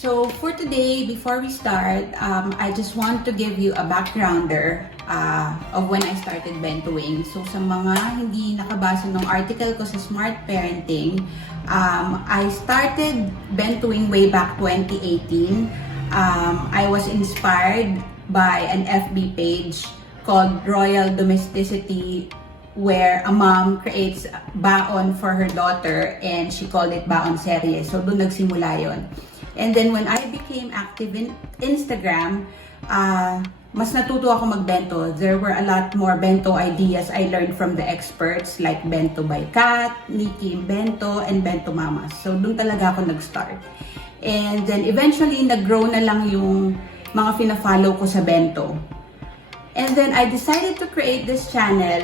So for today, before we start, I just want to give you a backgrounder of when I started bentoing. So sa mga hindi nakabasa ng article ko sa Smart Parenting, I started bentoing way back 2018. I was inspired by an FB page called Royal Domesticity, where a mom creates baon for her daughter and she called it baon serye. So doon nagsimula yon. And then when I became active in Instagram, mas natuto ako magbento. There were a lot more bento ideas I learned from the experts like Bento by Kat, Nikki Bento, and Bento Mamas. So doon talaga ako nag-start. And then eventually nag-grow na lang yung mga fina-follow ko sa bento. And then I decided to create this channel.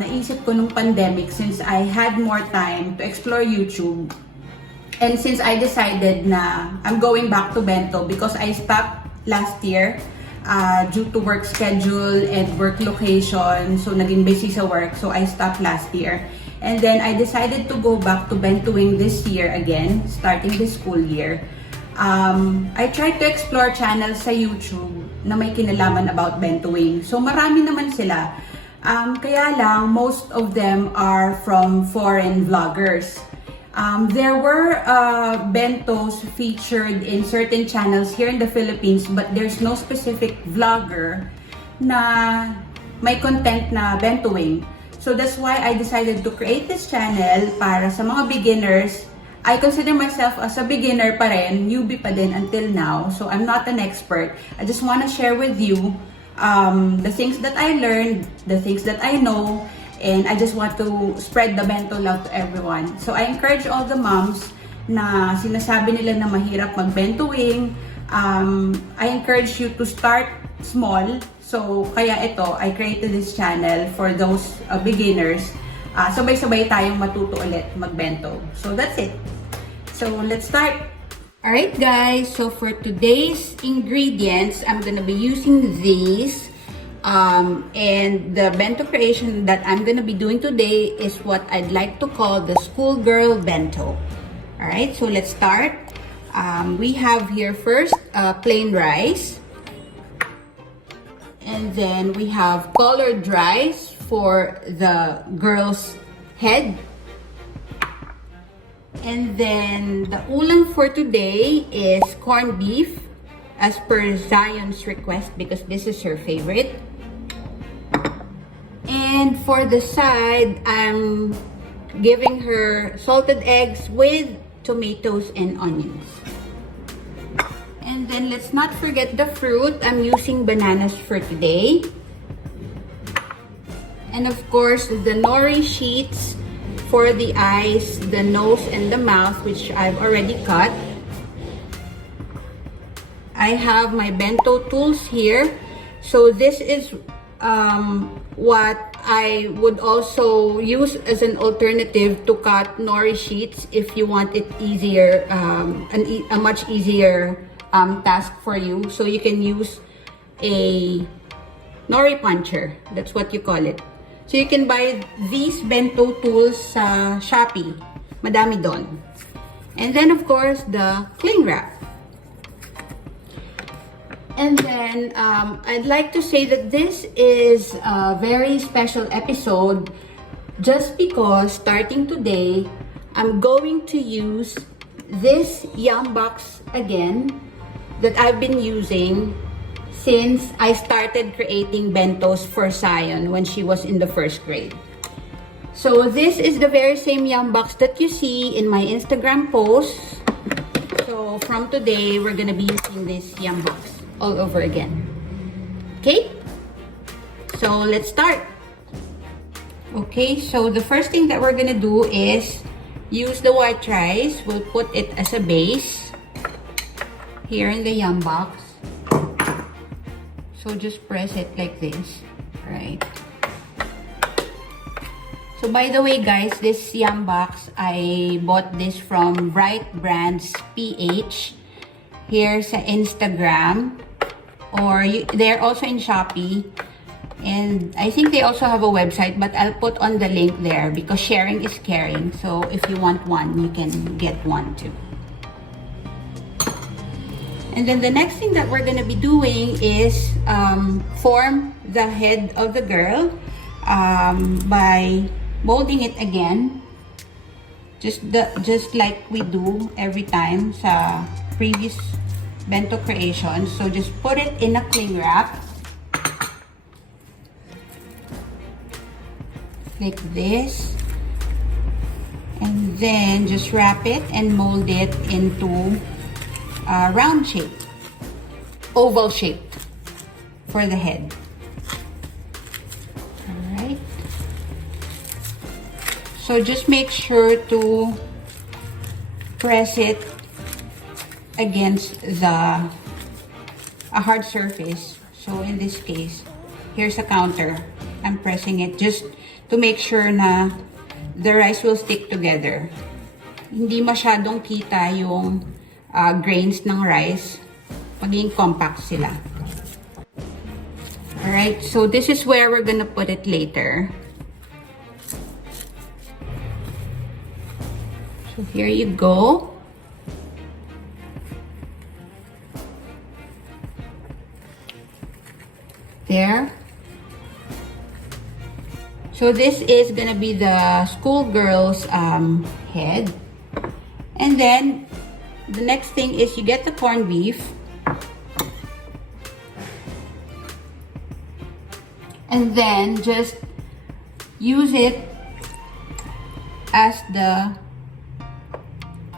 Naisip ko nung pandemic since I had more time to explore YouTube. And since I decided na I'm going back to bento because I stopped last year due to work schedule and work location. So naging busy sa work, so I stopped last year. And then I decided to go back to bentoing this year again, starting this school year. I tried to explore channels sa YouTube na may kinalaman about bentoing. So marami naman sila. Kaya lang, most of them are from foreign vloggers. There were bentos featured in certain channels here in the Philippines, but there's no specific vlogger na may content na bentoing. So that's why I decided to create this channel para sa mga beginners. I consider myself as a beginner pa rin, newbie pa din until now. So I'm not an expert. I just want to share with you the things that I learned, the things that I know, and I just want to spread the bento love to everyone. So I encourage all the moms na sinasabi nila na mahirap magbentoing. I encourage you to start small. So kaya ito, I created this channel for those beginners. Sabay-sabay tayong matuto ulit magbento. So that's it. So let's start. Alright guys, so for today's ingredients, I'm gonna be using these. And the bento creation that I'm gonna be doing today is what I'd like to call the schoolgirl bento. Alright, so let's start. We have here first plain rice. And then we have colored rice for the girl's head. And then the ulam for today is corned beef as per Zion's request because this is her favorite. And for the side, I'm giving her salted eggs with tomatoes and onions. And then let's not forget the fruit. I'm using bananas for today. And of course, the nori sheets for the eyes, the nose, and the mouth, which I've already cut. I have my bento tools here. So this is what I would also use as an alternative to cut nori sheets if you want it easier, a much easier task for you. So you can use a nori puncher. That's what you call it. So you can buy these bento tools sa Shopee. Madami doon. And then of course the cling wrap. And then I'd like to say that this is a very special episode just because starting today, I'm going to use this Yumbox again that I've been using since I started creating bentos for Zion when she was in the first grade. So this is the very same Yumbox that you see in my Instagram posts. So from today, we're gonna be using this Yumbox all over again. Okay? So let's start. Okay, so the first thing that we're gonna do is use the white rice. We'll put it as a base here in the Yumbox. So just press it like this, right? So by the way guys, this Yumbox, I bought this from Bright Brands PH here sa Instagram, or they're also in Shopee, and I think they also have a website, but I'll put on the link there because sharing is caring. So if you want one, you can get one too. And then the next thing that we're gonna be doing is form the head of the girl by molding it again. Just like we do every time sa previous bento creation. So just put it in a cling wrap. Like this. And then just wrap it and mold it into a round shape. Oval shape for the head. Alright. So just make sure to press it against a hard surface. So in this case, here's a counter. I'm pressing it just to make sure na the rice will stick together. Hindi masyadong kita yung grains ng rice. Maging compact sila. Alright, so this is where we're gonna put it later. So here you go. There. So this is gonna be the schoolgirl's head. And then the next thing is you get the corned beef. And then just use it as the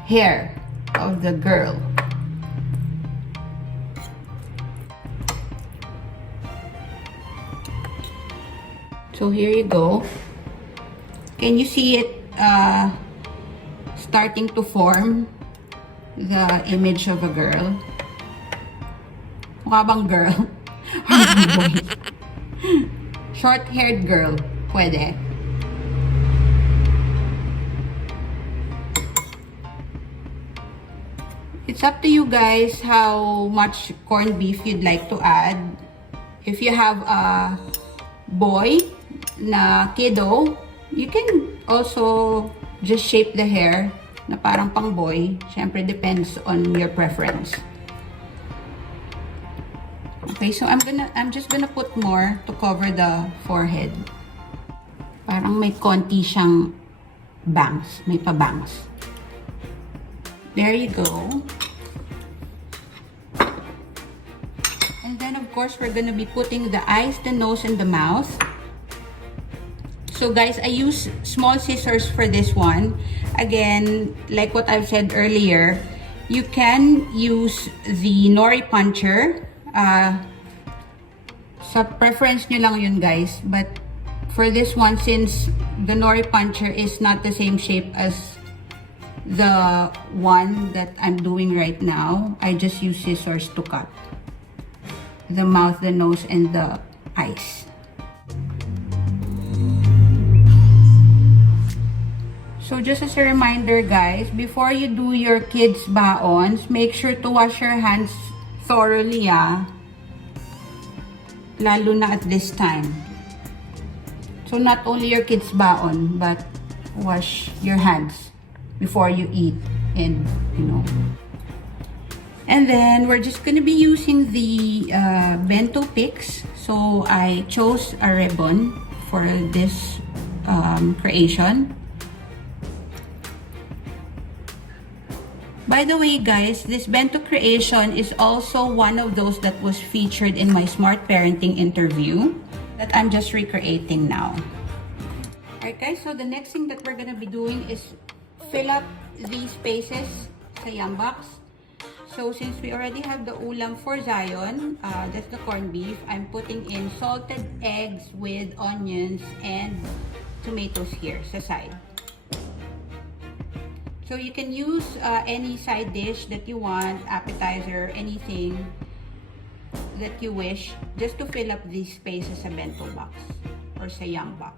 hair of the girl. So here you go. Can you see it starting to form the image of a girl? Mukha bang girl? Or boy? Short-haired girl. Pwede. It's up to you guys how much corned beef you'd like to add. If you have a boy na kiddo, you can also just shape the hair na parang pang boy. Syempre depends on your preference. Okay, so I'm just gonna put more to cover the forehead. Parang may konti siyang bangs, may pa-bangs. There you go. And then of course we're gonna be putting the eyes, the nose, and the mouth. So guys, I use small scissors for this one. Again, like what I've said earlier, you can use the nori puncher. Sa preference nyo lang yun guys. But for this one, since the nori puncher is not the same shape as the one that I'm doing right now, I just use scissors to cut the mouth, the nose, and the eyes. So just as a reminder guys, before you do your kids' baons, make sure to wash your hands thoroughly lalo na at this time. So not only your kids' baon, but wash your hands before you eat, and you know. And then we're just gonna be using the bento picks. So I chose a ribbon for this creation. By the way guys, this bento creation is also one of those that was featured in my smart parenting interview that I'm just recreating now. Alright guys, so the next thing that we're gonna be doing is fill up these spaces sa Yumbox. So since we already have the ulam for Zion, that's the corned beef, I'm putting in salted eggs with onions and tomatoes here sa side. So you can use any side dish that you want, appetizer, anything that you wish, just to fill up these spaces sa bento box or sa Yumbox.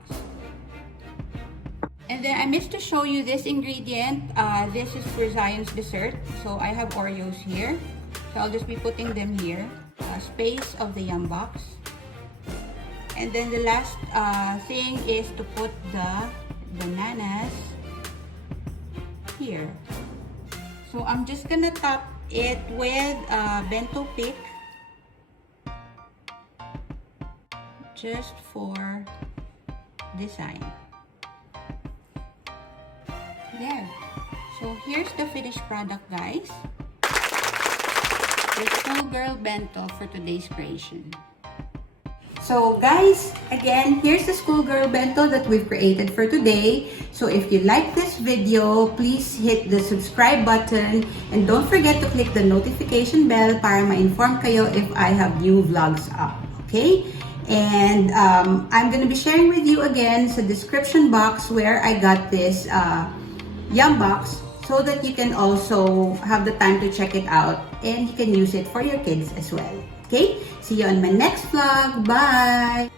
And then I missed to show you this ingredient. This is for Zion's dessert. So I have Oreos here. So I'll just be putting them here. Space of the Yumbox. And then the last thing is to put the bananas here. So I'm just gonna top it with a bento pick just for design. There. So here's the finished product, guys. The schoolgirl bento for today's creation. So guys, again, here's the schoolgirl bento that we've created for today. So if you like this video, please hit the subscribe button and don't forget to click the notification bell para ma-inform kayo if I have new vlogs up. Okay? And I'm gonna be sharing with you again sa description box where I got this Yumbox so that you can also have the time to check it out and you can use it for your kids as well. Okay? See you on my next vlog. Bye!